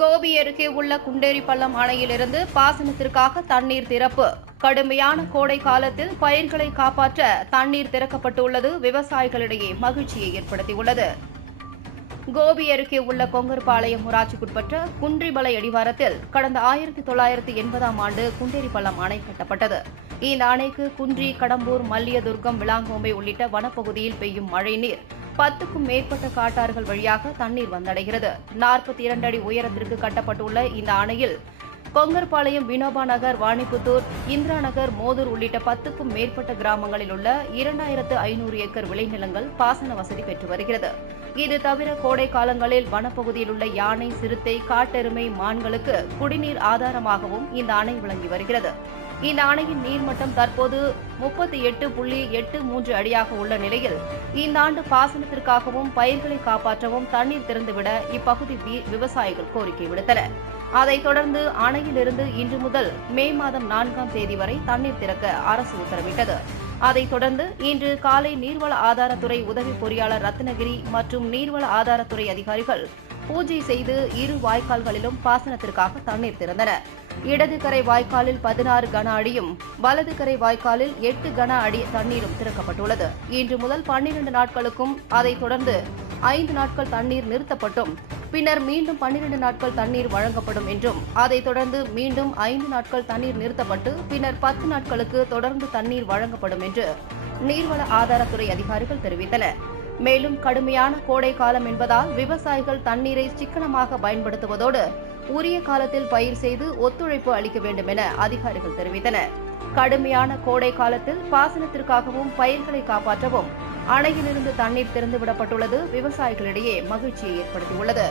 கோபி அருகே உள்ள குண்டேரிப்பள்ளம் அணையிலிருந்து பாசனத்திற்காக தண்ணீர் திறப்பு. கடுமையான கோடை காலத்தில் பயிர்களை காப்பாற்ற தண்ணீர் திறக்கப்பட்டுள்ளது. விவசாயிகளிடையே மகிழ்ச்சியை ஏற்படுத்தியுள்ளது. கோபி அருகே உள்ள கொங்கர்பாளையம் ஊராட்சிக்குட்பட்ட குன்றிமலை அடிவாரத்தில் கடந்த ஆயிரத்தி தொள்ளாயிரத்தி எண்பதாம் ஆண்டு குண்டேரிப்பள்ளம் அணை கட்டப்பட்டது. இந்த அணைக்கு குன்றி கடம்பூர் மல்லியதுர்கம் விளாங்கோம்பை உள்ளிட்ட வனப்பகுதியில் பெய்யும் மழைநீர் பத்துக்கும் மேற்பட்ட காட்டாறுகள் வழியாக தண்ணீர் வந்தடைகிறது. நாற்பத்தி இரண்டு அடி உயரத்திற்கு கட்டப்பட்டுள்ள இந்த அணையில் கொங்கர்பாளையம் வினோபா நகர் வாணிப்புத்தூர் இந்திரா நகர் மோதூர் உள்ளிட்ட பத்துக்கும் மேற்பட்ட கிராமங்களில் உள்ள இரண்டாயிரத்து ஐநூறு ஏக்கர் விளைநிலங்கள் பாசன வசதி பெற்று வருகிறது. இது தவிர கோடை காலங்களில் வனப்பகுதியில் உள்ள யானை சிறுத்தை காட்டெருமை மான்களுக்கு குடிநீர் ஆதாரமாகவும் இந்த அணை விளங்கி வருகிறது. இந்த அணையின் நீர்மட்டம் தற்போது முப்பத்தி எட்டு புள்ளி எட்டு மூன்று அடியாக உள்ள நிலையில் இந்த ஆண்டு பாசனத்திற்காகவும் பயிர்களை காப்பாற்றவும் தண்ணீர் திறந்துவிட இப்பகுதி விவசாயிகள் கோரிக்கை விடுத்தனர். அதைத் தொடர்ந்து அணையிலிருந்து இன்று முதல் மே மாதம் நான்காம் தேதி வரை தண்ணீர் திறக்க அரசு உத்தரவிட்டது. அதைத் தொடர்ந்து இன்று காலை நீர்வள ஆதாரத்துறை உதவி பொறியாளர் ரத்னகிரி மற்றும் நீர்வள ஆதாரத்துறை அதிகாரிகள் பூஜை செய்து இரு வாய்க்கால்களிலும் பாசனத்திற்காக தண்ணீர் திறந்தனர். இடது கரை வாய்க்காலில் பதினாறு கன அடியும் வலது கரை வாய்க்காலில் எட்டு கன அடி தண்ணீரும் திறக்கப்பட்டுள்ளது. இன்று முதல் பன்னிரண்டு நாட்களுக்கும் அதைத் தொடர்ந்து ஐந்து நாட்கள் தண்ணீர் நிறுத்தப்பட்டும். பின்னர் மீண்டும் பன்னிரண்டு நாட்கள் தண்ணீர் வழங்கப்படும் என்றும் அதைத் தொடர்ந்து மீண்டும் ஐந்து நாட்கள் தண்ணீர் நிறுத்தப்பட்டு பின்னர் பத்து நாட்களுக்கு தொடர்ந்து தண்ணீர் வழங்கப்படும் என்று நீர்வள ஆதாரத்துறை அதிகாரிகள் தெரிவித்தனர். மேலும் கடுமையான கோடை காலம் என்பதால் விவசாயிகள் தண்ணீரை சிக்கனமாக பயன்படுத்துவதோடு உரிய காலத்தில் பயிர் செய்து ஒத்துழைப்பு அளிக்க வேண்டும் என அதிகாரிகள் தெரிவித்தனர். கடுமையான கோடை காலத்தில் பாசனத்திற்காகவும் பயிர்களை காப்பாற்றவும் அணையிலிருந்து தண்ணீர் திறந்துவிடப்பட்டுள்ளது. விவசாயிகளிடையே மகிழ்ச்சியை ஏற்படுத்தியுள்ளது.